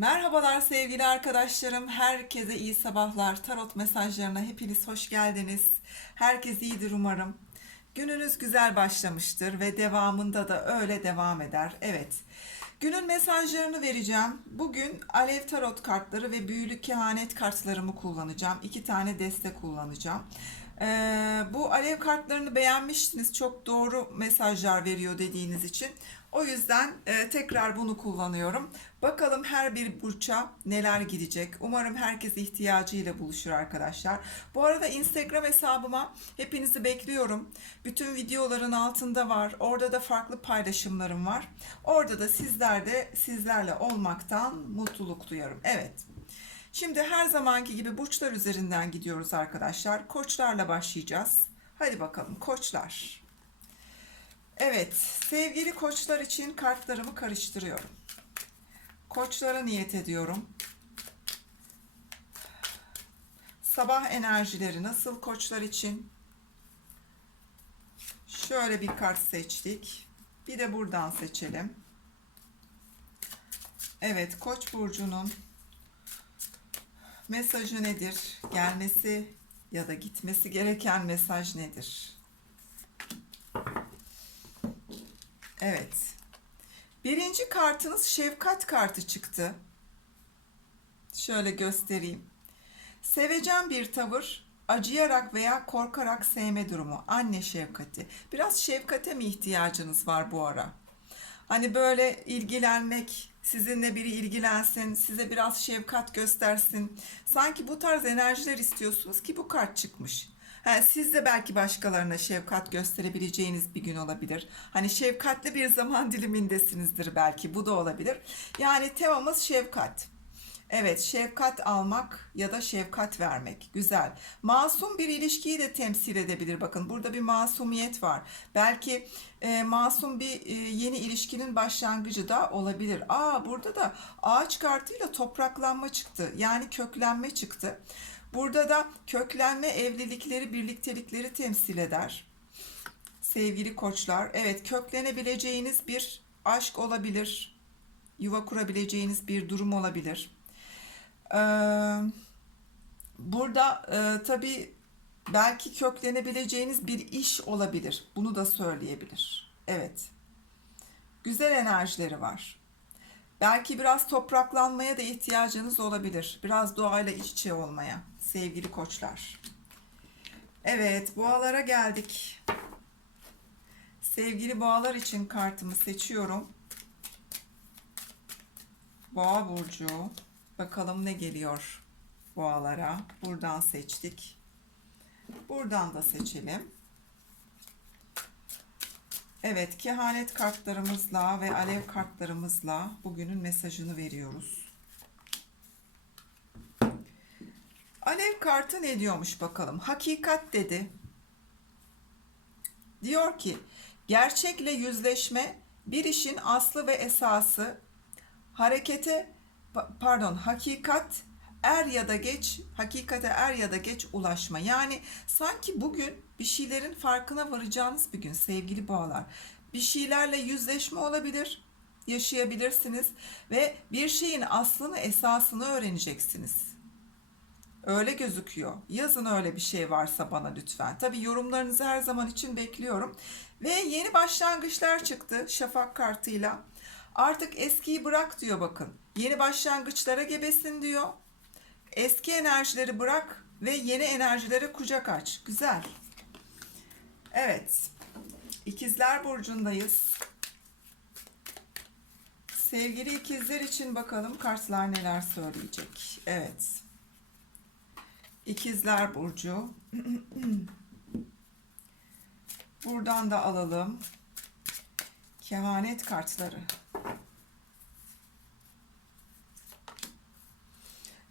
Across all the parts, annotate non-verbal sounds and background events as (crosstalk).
Merhabalar sevgili arkadaşlarım. Herkese iyi sabahlar. Tarot mesajlarına hepiniz hoş geldiniz. Herkes iyidir umarım. Gününüz güzel başlamıştır ve devamında da öyle devam eder. Evet. Günün mesajlarını vereceğim. Bugün Alev Tarot kartları ve Büyülü Kehanet kartlarımı kullanacağım. İki tane deste kullanacağım. Ee, bu alev kartlarını beğenmiştiniz. Çok doğru mesajlar veriyor dediğiniz için. O yüzden e, tekrar bunu kullanıyorum. Bakalım her bir burça neler gidecek. Umarım herkes ihtiyacıyla buluşur arkadaşlar. Bu arada Instagram hesabıma hepinizi bekliyorum. Bütün videoların altında var. Orada da farklı paylaşımlarım var. Orada da sizler de sizlerle olmaktan mutluluk duyarım. Evet. Şimdi her zamanki gibi burçlar üzerinden gidiyoruz arkadaşlar. Koçlarla başlayacağız. Hadi bakalım koçlar. Evet, sevgili koçlar için kartlarımı karıştırıyorum. Koçlara niyet ediyorum. Sabah enerjileri nasıl koçlar için? Şöyle bir kart seçtik. Bir de buradan seçelim. Evet, Koç burcunun mesajı nedir? Gelmesi ya da gitmesi gereken mesaj nedir? Evet. Birinci kartınız şefkat kartı çıktı. Şöyle göstereyim. Sevecen bir tavır, acıyarak veya korkarak sevme durumu, anne şefkati. Biraz şefkate mi ihtiyacınız var bu ara? Hani böyle ilgilenmek, sizinle biri ilgilensin, size biraz şefkat göstersin. Sanki bu tarz enerjiler istiyorsunuz ki bu kart çıkmış. Ha, siz de belki başkalarına şefkat gösterebileceğiniz bir gün olabilir. Hani şefkatli bir zaman dilimindesinizdir belki. Bu da olabilir. Yani temamız şefkat. Evet, şefkat almak ya da şefkat vermek. Güzel. Masum bir ilişkiyi de temsil edebilir. Bakın burada bir masumiyet var. Belki e, masum bir e, yeni ilişkinin başlangıcı da olabilir. Aa burada da ağaç kartıyla topraklanma çıktı. Yani köklenme çıktı. Burada da köklenme evlilikleri, birliktelikleri temsil eder. Sevgili koçlar, evet köklenebileceğiniz bir aşk olabilir. Yuva kurabileceğiniz bir durum olabilir. Ee, burada e, tabii belki köklenebileceğiniz bir iş olabilir. Bunu da söyleyebilir. Evet. Güzel enerjileri var. Belki biraz topraklanmaya da ihtiyacınız olabilir. Biraz doğayla iç içe olmaya sevgili koçlar. Evet, boğalara geldik. Sevgili boğalar için kartımı seçiyorum. Boğa burcu. Bakalım ne geliyor boğalara. Buradan seçtik. Buradan da seçelim. Evet, kehanet kartlarımızla ve alev kartlarımızla bugünün mesajını veriyoruz. Alev kartı ne diyormuş bakalım. Hakikat dedi. Diyor ki gerçekle yüzleşme bir işin aslı ve esası harekete pardon hakikat er ya da geç hakikate er ya da geç ulaşma. Yani sanki bugün bir şeylerin farkına varacağınız bir gün sevgili boğalar. Bir şeylerle yüzleşme olabilir, yaşayabilirsiniz ve bir şeyin aslını esasını öğreneceksiniz. Öyle gözüküyor. Yazın öyle bir şey varsa bana lütfen. Tabi yorumlarınızı her zaman için bekliyorum. Ve yeni başlangıçlar çıktı şafak kartıyla. Artık eskiyi bırak diyor bakın. Yeni başlangıçlara gebesin diyor. Eski enerjileri bırak ve yeni enerjilere kucak aç. Güzel. Evet. İkizler burcundayız. Sevgili ikizler için bakalım kartlar neler söyleyecek. Evet. İkizler Burcu. (clears throat) Buradan da alalım. Kehanet kartları.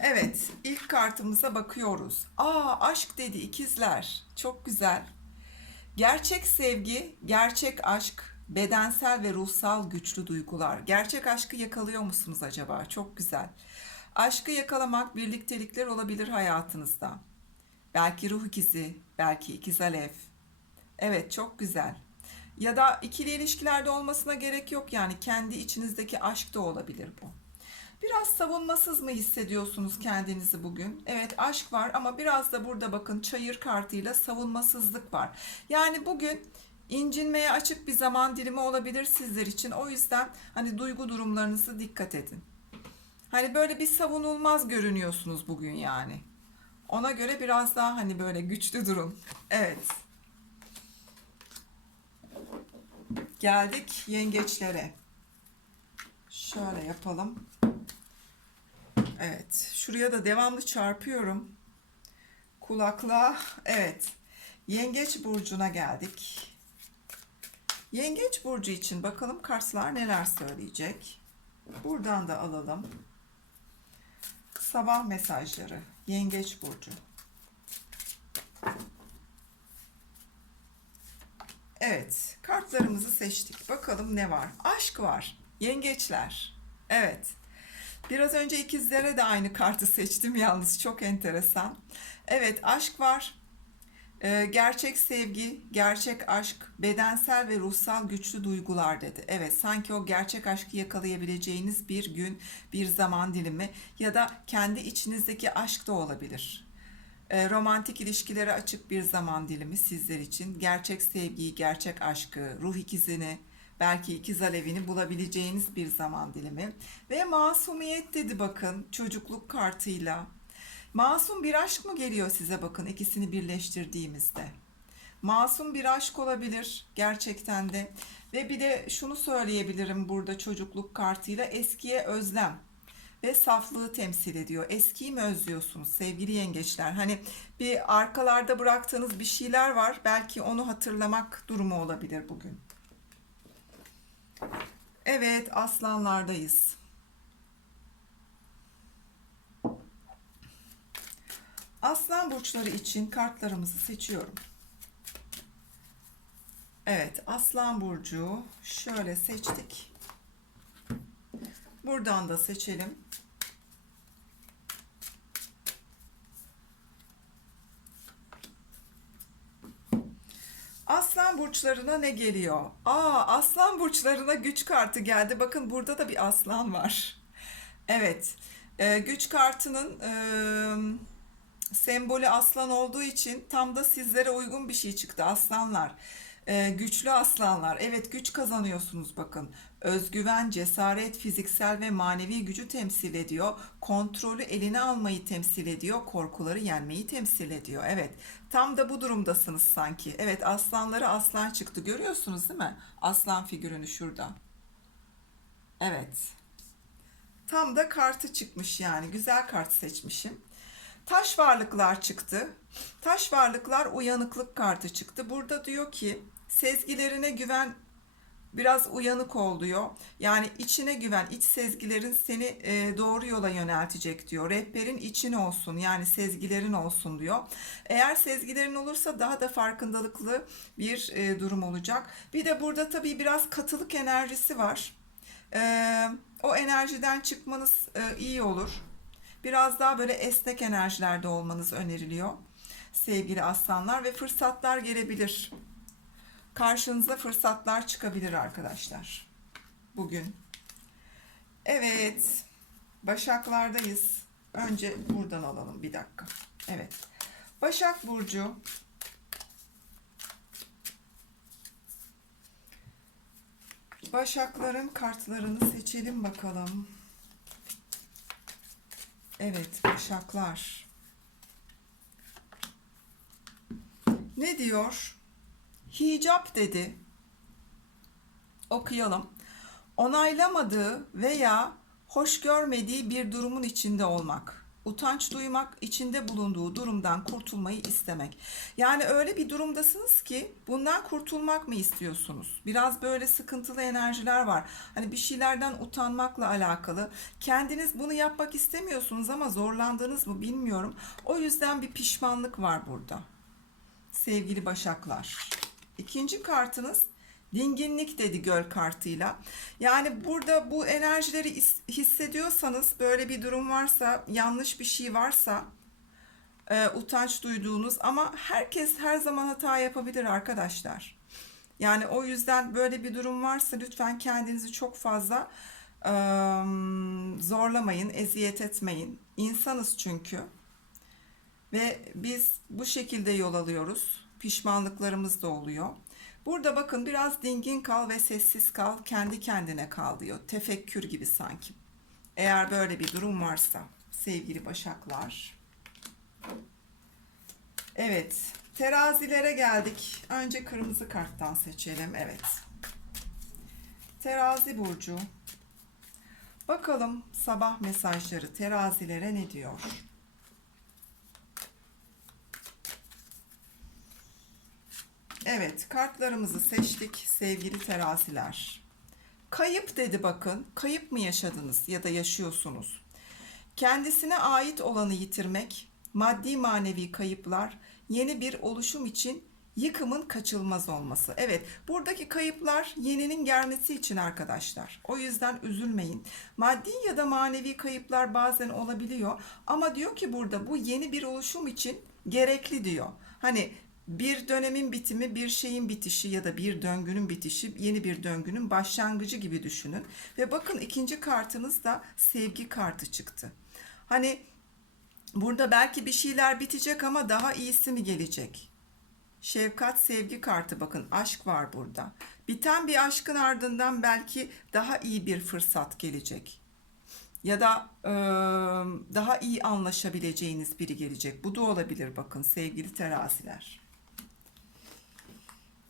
Evet, ilk kartımıza bakıyoruz. Aa, aşk dedi ikizler. Çok güzel. Gerçek sevgi, gerçek aşk, bedensel ve ruhsal güçlü duygular. Gerçek aşkı yakalıyor musunuz acaba? Çok güzel. Aşkı yakalamak birliktelikler olabilir hayatınızda. Belki ruh ikizi, belki ikiz alev. Evet çok güzel. Ya da ikili ilişkilerde olmasına gerek yok yani kendi içinizdeki aşk da olabilir bu. Biraz savunmasız mı hissediyorsunuz kendinizi bugün? Evet aşk var ama biraz da burada bakın çayır kartıyla savunmasızlık var. Yani bugün incinmeye açık bir zaman dilimi olabilir sizler için. O yüzden hani duygu durumlarınızı dikkat edin. Hani böyle bir savunulmaz görünüyorsunuz bugün yani. Ona göre biraz daha hani böyle güçlü durun. Evet. Geldik yengeçlere. Şöyle yapalım. Evet. Şuraya da devamlı çarpıyorum. Kulakla. Evet. Yengeç burcuna geldik. Yengeç burcu için bakalım kartlar neler söyleyecek. Buradan da alalım. Sabah mesajları. Yengeç burcu. Evet, kartlarımızı seçtik. Bakalım ne var? Aşk var. Yengeçler. Evet. Biraz önce ikizlere de aynı kartı seçtim yalnız çok enteresan. Evet, aşk var. Ee, gerçek sevgi, gerçek aşk, bedensel ve ruhsal güçlü duygular dedi. Evet, sanki o gerçek aşkı yakalayabileceğiniz bir gün, bir zaman dilimi ya da kendi içinizdeki aşk da olabilir. Ee, romantik ilişkilere açık bir zaman dilimi sizler için. Gerçek sevgiyi, gerçek aşkı, ruh ikizini, belki ikiz alevini bulabileceğiniz bir zaman dilimi. Ve masumiyet dedi bakın çocukluk kartıyla. Masum bir aşk mı geliyor size bakın ikisini birleştirdiğimizde? Masum bir aşk olabilir gerçekten de. Ve bir de şunu söyleyebilirim burada çocukluk kartıyla eskiye özlem ve saflığı temsil ediyor. Eskiyi mi özlüyorsunuz sevgili yengeçler? Hani bir arkalarda bıraktığınız bir şeyler var. Belki onu hatırlamak durumu olabilir bugün. Evet, aslanlardayız. Aslan burçları için kartlarımızı seçiyorum. Evet, Aslan burcu şöyle seçtik. Buradan da seçelim. Aslan burçlarına ne geliyor? Aa, aslan burçlarına güç kartı geldi. Bakın burada da bir aslan var. Evet, e, güç kartının sembolü aslan olduğu için tam da sizlere uygun bir şey çıktı aslanlar. Ee, güçlü aslanlar. Evet güç kazanıyorsunuz bakın. Özgüven, cesaret, fiziksel ve manevi gücü temsil ediyor. Kontrolü eline almayı temsil ediyor. Korkuları yenmeyi temsil ediyor. Evet tam da bu durumdasınız sanki. Evet aslanları aslan çıktı. Görüyorsunuz değil mi? Aslan figürünü şurada. Evet. Tam da kartı çıkmış yani. Güzel kart seçmişim. Taş varlıklar çıktı. Taş varlıklar uyanıklık kartı çıktı. Burada diyor ki sezgilerine güven biraz uyanık ol diyor. Yani içine güven, iç sezgilerin seni e, doğru yola yöneltecek diyor. Rehberin için olsun yani sezgilerin olsun diyor. Eğer sezgilerin olursa daha da farkındalıklı bir e, durum olacak. Bir de burada tabii biraz katılık enerjisi var. E, o enerjiden çıkmanız e, iyi olur. Biraz daha böyle esnek enerjilerde olmanız öneriliyor sevgili aslanlar ve fırsatlar gelebilir. Karşınıza fırsatlar çıkabilir arkadaşlar. Bugün. Evet. Başaklardayız. Önce buradan alalım bir dakika. Evet. Başak Burcu. Başakların kartlarını seçelim bakalım. Evet, Başaklar. Ne diyor? Hicap dedi. Okuyalım. Onaylamadığı veya hoş görmediği bir durumun içinde olmak. Utanç duymak, içinde bulunduğu durumdan kurtulmayı istemek. Yani öyle bir durumdasınız ki bundan kurtulmak mı istiyorsunuz? Biraz böyle sıkıntılı enerjiler var. Hani bir şeylerden utanmakla alakalı. Kendiniz bunu yapmak istemiyorsunuz ama zorlandınız mı bilmiyorum. O yüzden bir pişmanlık var burada sevgili başaklar. İkinci kartınız dinginlik dedi göl kartıyla. Yani burada bu enerjileri hissediyorsanız böyle bir durum varsa yanlış bir şey varsa e, utanç duyduğunuz ama herkes her zaman hata yapabilir arkadaşlar. Yani o yüzden böyle bir durum varsa lütfen kendinizi çok fazla Eee, zorlamayın, eziyet etmeyin. İnsanız çünkü. Ve biz bu şekilde yol alıyoruz. Pişmanlıklarımız da oluyor. Burada bakın biraz dingin kal ve sessiz kal, kendi kendine kal diyor. Tefekkür gibi sanki. Eğer böyle bir durum varsa sevgili başaklar. Evet, terazilere geldik. Önce kırmızı karttan seçelim. Evet. Terazi burcu. Bakalım sabah mesajları terazilere ne diyor? Evet, kartlarımızı seçtik sevgili teraziler. Kayıp dedi bakın. Kayıp mı yaşadınız ya da yaşıyorsunuz? Kendisine ait olanı yitirmek, maddi manevi kayıplar, yeni bir oluşum için yıkımın kaçılmaz olması. Evet, buradaki kayıplar yeninin gelmesi için arkadaşlar. O yüzden üzülmeyin. Maddi ya da manevi kayıplar bazen olabiliyor ama diyor ki burada bu yeni bir oluşum için gerekli diyor. Hani bir dönemin bitimi, bir şeyin bitişi ya da bir döngünün bitişi, yeni bir döngünün başlangıcı gibi düşünün. Ve bakın ikinci kartınız da sevgi kartı çıktı. Hani burada belki bir şeyler bitecek ama daha iyisi mi gelecek? Şefkat, sevgi kartı bakın aşk var burada. Biten bir aşkın ardından belki daha iyi bir fırsat gelecek. Ya da e, daha iyi anlaşabileceğiniz biri gelecek. Bu da olabilir bakın sevgili teraziler.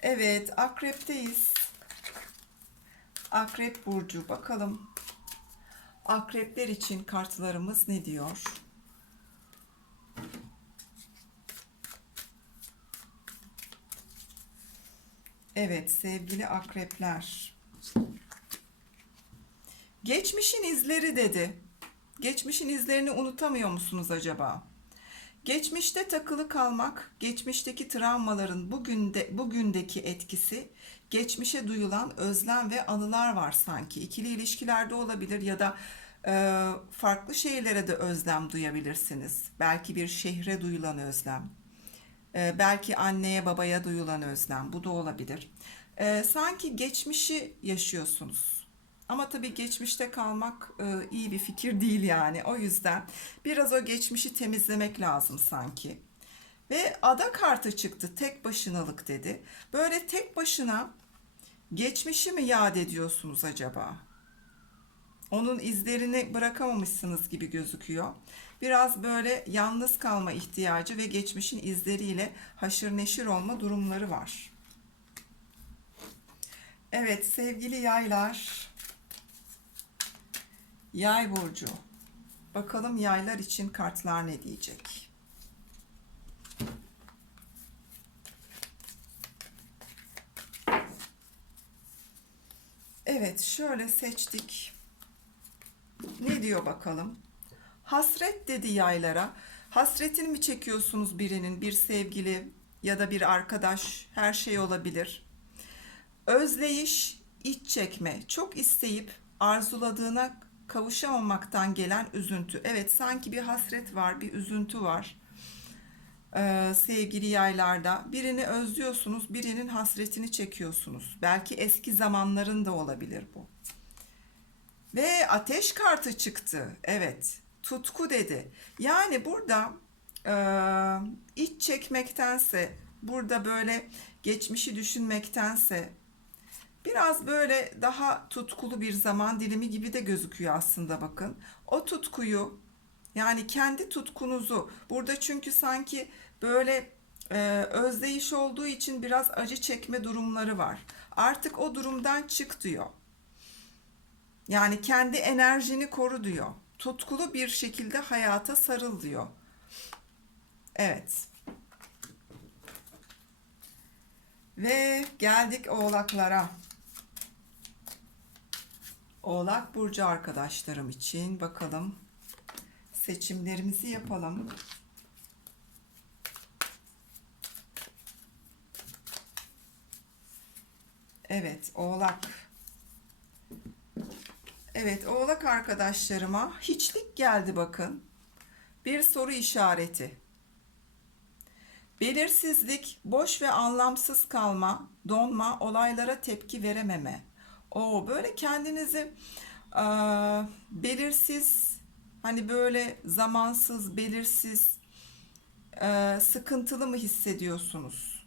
Evet, akrepteyiz. Akrep burcu bakalım. Akrepler için kartlarımız ne diyor? Evet, sevgili akrepler. Geçmişin izleri dedi. Geçmişin izlerini unutamıyor musunuz acaba? Geçmişte takılı kalmak, geçmişteki travmaların bugünde bugündeki etkisi, geçmişe duyulan özlem ve anılar var sanki. İkili ilişkilerde olabilir ya da e, farklı şeylere de özlem duyabilirsiniz. Belki bir şehre duyulan özlem. E, belki anneye babaya duyulan özlem. Bu da olabilir. E, sanki geçmişi yaşıyorsunuz. Ama tabii geçmişte kalmak e, iyi bir fikir değil yani. O yüzden biraz o geçmişi temizlemek lazım sanki. Ve ada kartı çıktı. Tek başınalık dedi. Böyle tek başına geçmişi mi yad ediyorsunuz acaba? Onun izlerini bırakamamışsınız gibi gözüküyor. Biraz böyle yalnız kalma ihtiyacı ve geçmişin izleriyle haşır neşir olma durumları var. Evet sevgili yaylar. Yay burcu. Bakalım yaylar için kartlar ne diyecek? Evet, şöyle seçtik. Ne diyor bakalım? Hasret dedi yaylara. Hasretini mi çekiyorsunuz birinin, bir sevgili ya da bir arkadaş, her şey olabilir. Özleyiş, iç çekme, çok isteyip arzuladığına kavuşamamaktan gelen üzüntü. Evet sanki bir hasret var, bir üzüntü var. Ee, sevgili yaylarda birini özlüyorsunuz, birinin hasretini çekiyorsunuz. Belki eski zamanların da olabilir bu. Ve ateş kartı çıktı. Evet, tutku dedi. Yani burada e, iç çekmektense, burada böyle geçmişi düşünmektense Biraz böyle daha tutkulu bir zaman dilimi gibi de gözüküyor aslında bakın. O tutkuyu yani kendi tutkunuzu burada çünkü sanki böyle e, özdeyiş olduğu için biraz acı çekme durumları var. Artık o durumdan çık diyor. Yani kendi enerjini koru diyor. Tutkulu bir şekilde hayata sarıl diyor. Evet. Ve geldik oğlaklara. Oğlak Burcu arkadaşlarım için bakalım seçimlerimizi yapalım. Evet, Oğlak. Evet, Oğlak arkadaşlarıma hiçlik geldi bakın. Bir soru işareti. Belirsizlik, boş ve anlamsız kalma, donma, olaylara tepki verememe. O böyle kendinizi Aa, belirsiz, hani böyle zamansız, belirsiz, e, sıkıntılı mı hissediyorsunuz?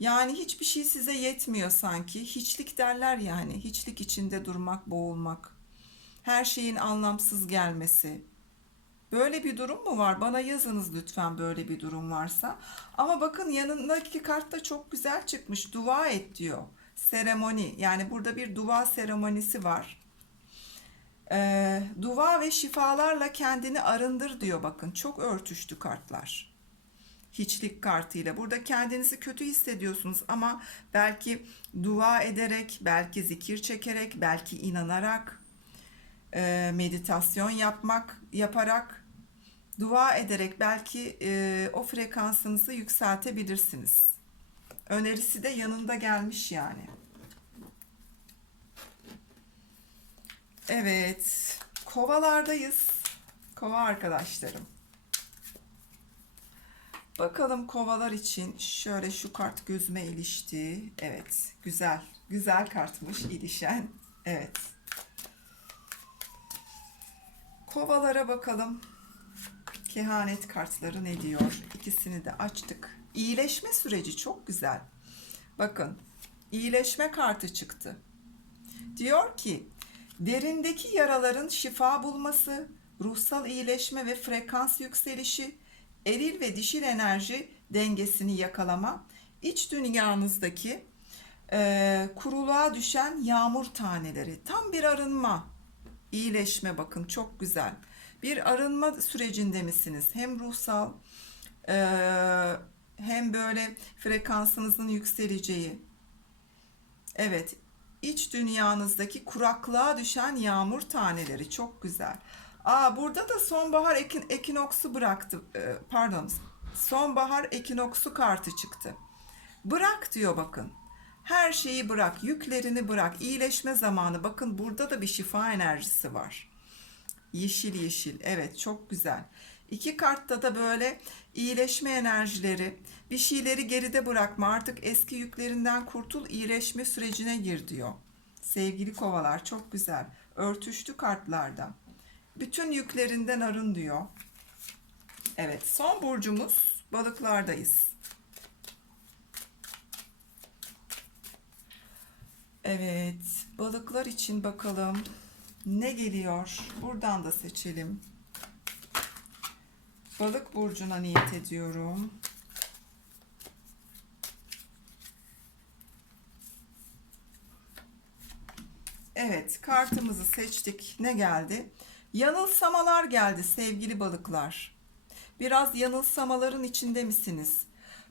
Yani hiçbir şey size yetmiyor sanki. Hiçlik derler yani. Hiçlik içinde durmak, boğulmak. Her şeyin anlamsız gelmesi. Böyle bir durum mu var? Bana yazınız lütfen böyle bir durum varsa. Ama bakın yanındaki kartta çok güzel çıkmış. Dua et diyor. Seremoni. Yani burada bir dua seremonisi var. Ee, dua ve şifalarla kendini arındır diyor bakın. Çok örtüştü kartlar. Hiçlik kartıyla. Burada kendinizi kötü hissediyorsunuz ama belki dua ederek, belki zikir çekerek, belki inanarak, e, meditasyon yapmak, yaparak, dua ederek belki e, o frekansınızı yükseltebilirsiniz. Önerisi de yanında gelmiş yani. Evet, kovalardayız. Kova arkadaşlarım. Bakalım kovalar için şöyle şu kart gözüme ilişti. Evet, güzel. Güzel kartmış ilişen. Evet. Kovalara bakalım. Kehanet kartları ne diyor? İkisini de açtık. İyileşme süreci çok güzel. Bakın, iyileşme kartı çıktı. Diyor ki, derindeki yaraların şifa bulması, ruhsal iyileşme ve frekans yükselişi, eril ve dişil enerji dengesini yakalama, iç dünyanızdaki e, kuruluğa düşen yağmur taneleri, tam bir arınma, iyileşme bakın çok güzel. Bir arınma sürecinde misiniz? Hem ruhsal e, böyle frekansınızın yükseleceği. Evet, iç dünyanızdaki kuraklığa düşen yağmur taneleri çok güzel. Aa burada da sonbahar ekin, ekinoksu bıraktı. e, pardon. Sonbahar ekinoksu kartı çıktı. Bırak diyor bakın. Her şeyi bırak, yüklerini bırak. İyileşme zamanı. Bakın burada da bir şifa enerjisi var. Yeşil yeşil. Evet çok güzel. İki kartta da böyle iyileşme enerjileri, bir şeyleri geride bırakma, artık eski yüklerinden kurtul, iyileşme sürecine gir diyor. Sevgili kovalar çok güzel. Örtüştü kartlarda. Bütün yüklerinden arın diyor. Evet son burcumuz balıklardayız. Evet balıklar için bakalım ne geliyor. Buradan da seçelim. Balık burcuna niyet ediyorum. Evet, kartımızı seçtik. Ne geldi? Yanılsamalar geldi sevgili balıklar. Biraz yanılsamaların içinde misiniz?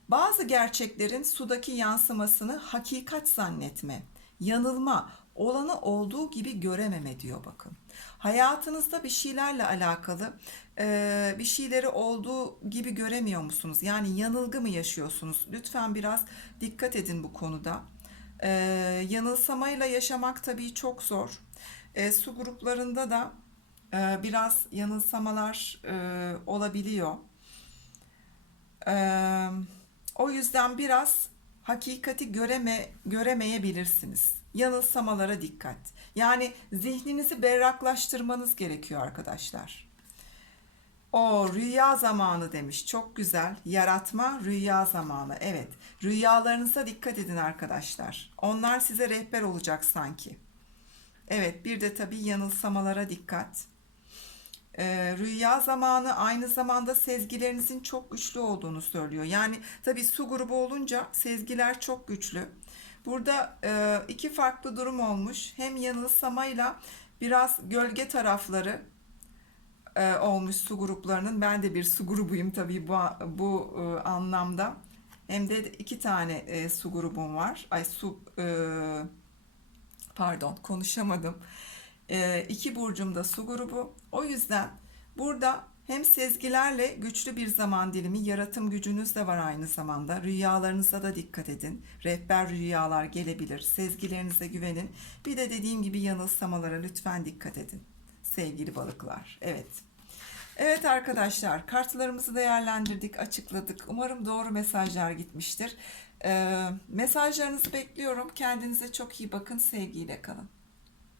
Bazı gerçeklerin sudaki yansımasını hakikat zannetme, yanılma, olanı olduğu gibi görememe diyor bakın. Hayatınızda bir şeylerle alakalı e, bir şeyleri olduğu gibi göremiyor musunuz? Yani yanılgı mı yaşıyorsunuz? Lütfen biraz dikkat edin bu konuda. E, yanılsamayla yaşamak tabii çok zor. E, su gruplarında da e, biraz yanılsamalar e, olabiliyor. E, o yüzden biraz hakikati göreme göremeyebilirsiniz. Yanılsamalara dikkat. Yani zihninizi berraklaştırmanız gerekiyor arkadaşlar. O rüya zamanı demiş. Çok güzel. Yaratma rüya zamanı. Evet. Rüyalarınıza dikkat edin arkadaşlar. Onlar size rehber olacak sanki. Evet, bir de tabii yanılsamalara dikkat. Ee, rüya zamanı aynı zamanda sezgilerinizin çok güçlü olduğunu söylüyor. Yani tabii su grubu olunca sezgiler çok güçlü. Burada e, iki farklı durum olmuş. Hem yanılsamayla biraz gölge tarafları e, olmuş su gruplarının. Ben de bir su grubuyum tabii bu, bu e, anlamda. Hem de iki tane e, su grubum var. Ay su e, pardon konuşamadım. E, iki burcum da su grubu. O yüzden burada hem sezgilerle güçlü bir zaman dilimi, yaratım gücünüz de var aynı zamanda. Rüyalarınıza da dikkat edin. Rehber rüyalar gelebilir. Sezgilerinize güvenin. Bir de dediğim gibi yanılsamalara lütfen dikkat edin. Sevgili balıklar. Evet. Evet arkadaşlar kartlarımızı değerlendirdik, açıkladık. Umarım doğru mesajlar gitmiştir. Ee, mesajlarınızı bekliyorum. Kendinize çok iyi bakın. Sevgiyle kalın.